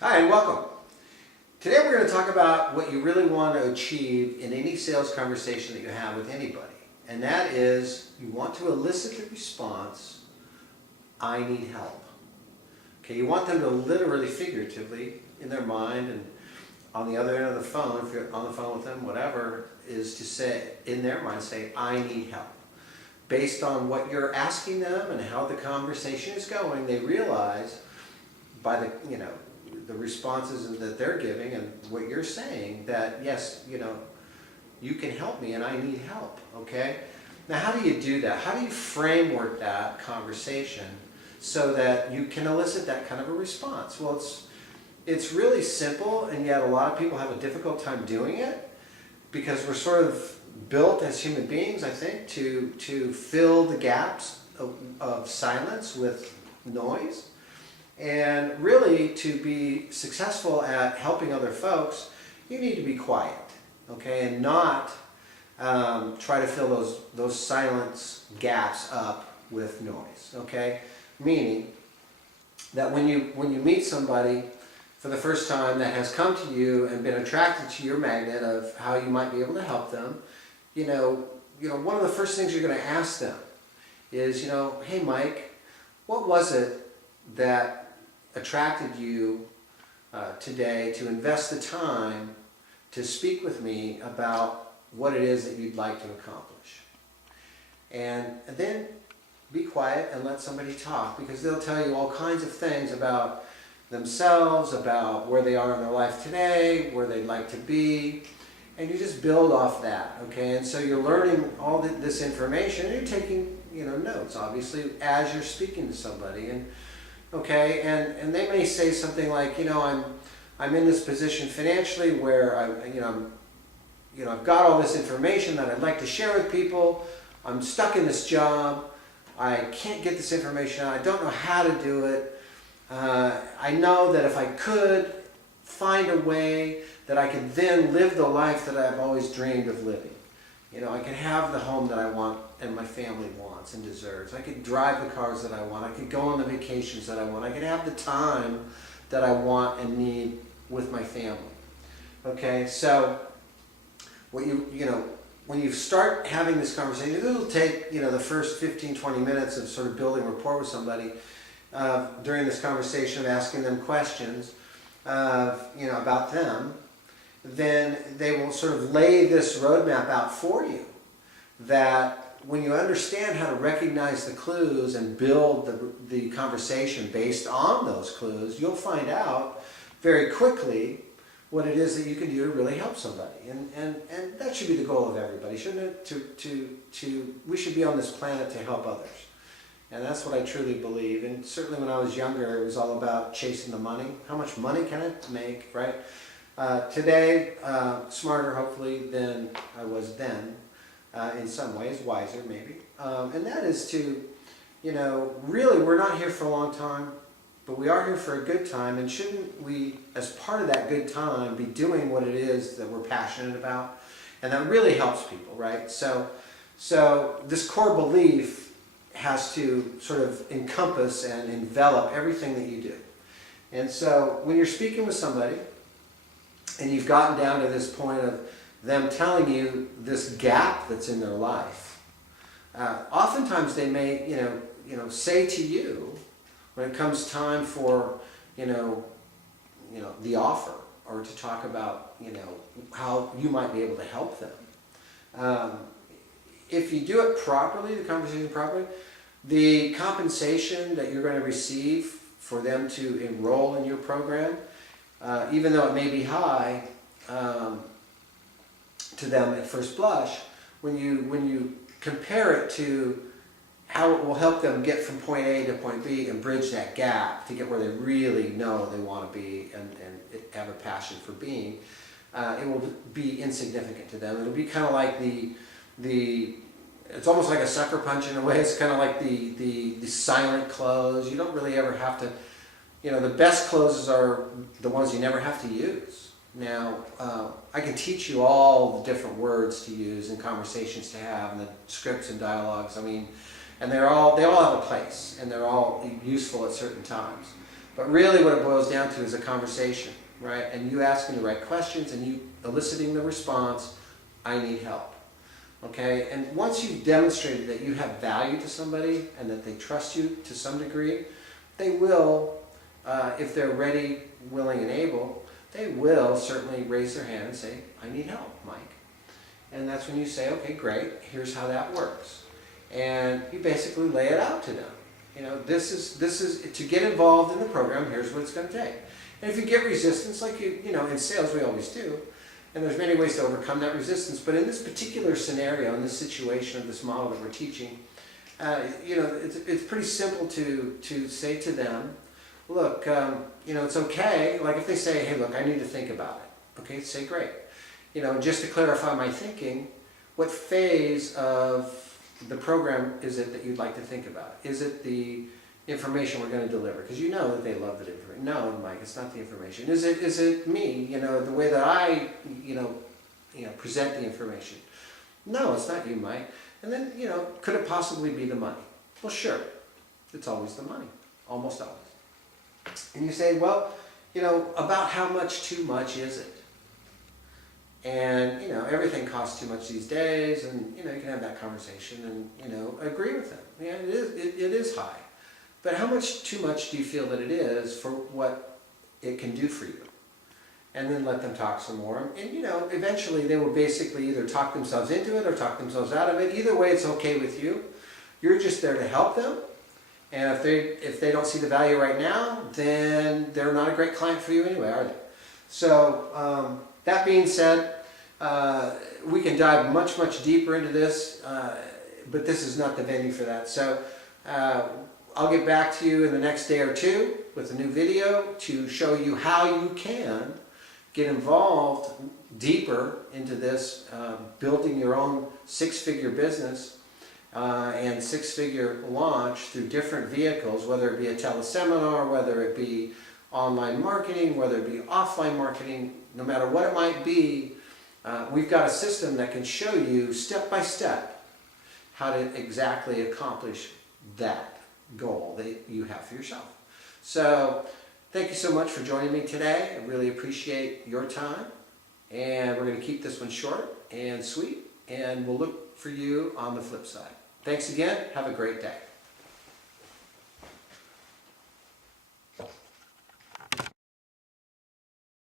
Hi, and welcome. Today we're going to talk about what you really want to achieve in any sales conversation that you have with anybody. And that is, you want to elicit the response, I need help. Okay, you want them to literally, figuratively, in their mind and on the other end of the phone, if you're on the phone with them, whatever, is to say, in their mind, say, I need help. Based on what you're asking them and how the conversation is going, they realize by the responses that they're giving and what you're saying that yes, you can help me and I need help. Okay, now how do you do that? How do you framework that conversation so that you can elicit that kind of a response? Well, it's really simple, and yet a lot of people have a difficult time doing it because we're sort of built as human beings, I think, to fill the gaps of silence with noise. And really, to be successful at helping other folks, you need to be quiet, okay, and not try to fill those silence gaps up with noise, okay? Meaning that when you meet somebody for the first time that has come to you and been attracted to your magnet of how you might be able to help them, one of the first things you're going to ask them is, hey, Mike, what was it that attracted you today to invest the time to speak with me about what it is that you'd like to accomplish? And then be quiet and let somebody talk, because they'll tell you all kinds of things about themselves, about where they are in their life today, where they'd like to be, and you just build off that, okay? And so you're learning all this information, and you're taking notes, obviously, as you're speaking to somebody. And okay, and they may say something like, I'm in this position financially where I've got all this information that I'd like to share with people. I'm stuck in this job. I can't get this information out. I don't know how to do it. I know that if I could find a way that I could then live the life that I've always dreamed of living. I can have the home that I want and my family wants and deserves. I could drive the cars that I want. I could go on the vacations that I want. I could have the time that I want and need with my family. Okay, so when you start having this conversation, it'll take the first 15-20 minutes of sort of building rapport with somebody during this conversation, of asking them questions about them. Then they will sort of lay this roadmap out for you, that when you understand how to recognize the clues and build the conversation based on those clues, you'll find out very quickly what it is that you can do to really help somebody. And that should be the goal of everybody, shouldn't it? We should be on this planet to help others. And that's what I truly believe. And certainly when I was younger, it was all about chasing the money. How much money can I make, right? Today, smarter hopefully than I was then, in some ways, wiser maybe. And that is to, really we're not here for a long time, but we are here for a good time, and shouldn't we, as part of that good time, be doing what it is that we're passionate about? And that really helps people, right? So this core belief has to sort of encompass and envelop everything that you do. And so when you're speaking with somebody, and you've gotten down to this point of them telling you this gap that's in their life, oftentimes they may, say to you when it comes time for, the offer, or to talk about, how you might be able to help them. If you do it properly, the conversation properly, the compensation that you're going to receive for them to enroll in your program, even though it may be high to them at first blush, when you compare it to how it will help them get from point A to point B and bridge that gap to get where they really know they want to be and have a passion for being, it will be insignificant to them. It'll be kind of like it's almost like a sucker punch in a way. It's kind of like the silent close. You don't really ever have to. The best closes are the ones you never have to use. Now, I can teach you all the different words to use and conversations to have and the scripts and dialogues. And they all have a place, and they're all useful at certain times. But really what it boils down to is a conversation, right? And you asking the right questions and you eliciting the response, I need help. Okay? And once you've demonstrated that you have value to somebody and that they trust you to some degree, they will, if they're ready, willing, and able, they will certainly raise their hand and say, I need help, Mike. And that's when you say, okay, great, here's how that works. And you basically lay it out to them. You know, this is to get involved in the program, here's what it's going to take. And if you get resistance, like you know, in sales we always do, and there's many ways to overcome that resistance, but in this particular scenario, in this situation of this model that we're teaching, you know, it's pretty simple to say to them, look, you know, it's okay. Like if they say, hey, look, I need to think about it. Okay, say great. You know, just to clarify my thinking, what phase of the program is it that you'd like to think about? Is it the information we're going to deliver? Because you know that they love that information. No, Mike, it's not the information. Is it me? You know, the way that I, you know, present the information? No, it's not you, Mike. And then, you know, could it possibly be the money? Well, sure. It's always the money. Almost always. And you say, well, you know, about how much too much is it? And, you know, everything costs too much these days, and, you know, you can have that conversation and, you know, agree with them. Yeah, it is high. But how much too much do you feel that it is for what it can do for you? And then let them talk some more. And, you know, eventually they will basically either talk themselves into it or talk themselves out of it. Either way, it's okay with you. You're just there to help them. And if they don't see the value right now, then they're not a great client for you anyway, are they? So, that being said, we can dive much, much deeper into this, but this is not the venue for that. So I'll get back to you in the next day or two with a new video to show you how you can get involved deeper into this, building your own six-figure business and six-figure launch through different vehicles, whether it be a teleseminar, whether it be online marketing, whether it be offline marketing, no matter what it might be, we've got a system that can show you step by step how to exactly accomplish that goal that you have for yourself. So thank you so much for joining me today. I really appreciate your time, and we're going to keep this one short and sweet, and we'll look for you on the flip side. Thanks again. Have a great day.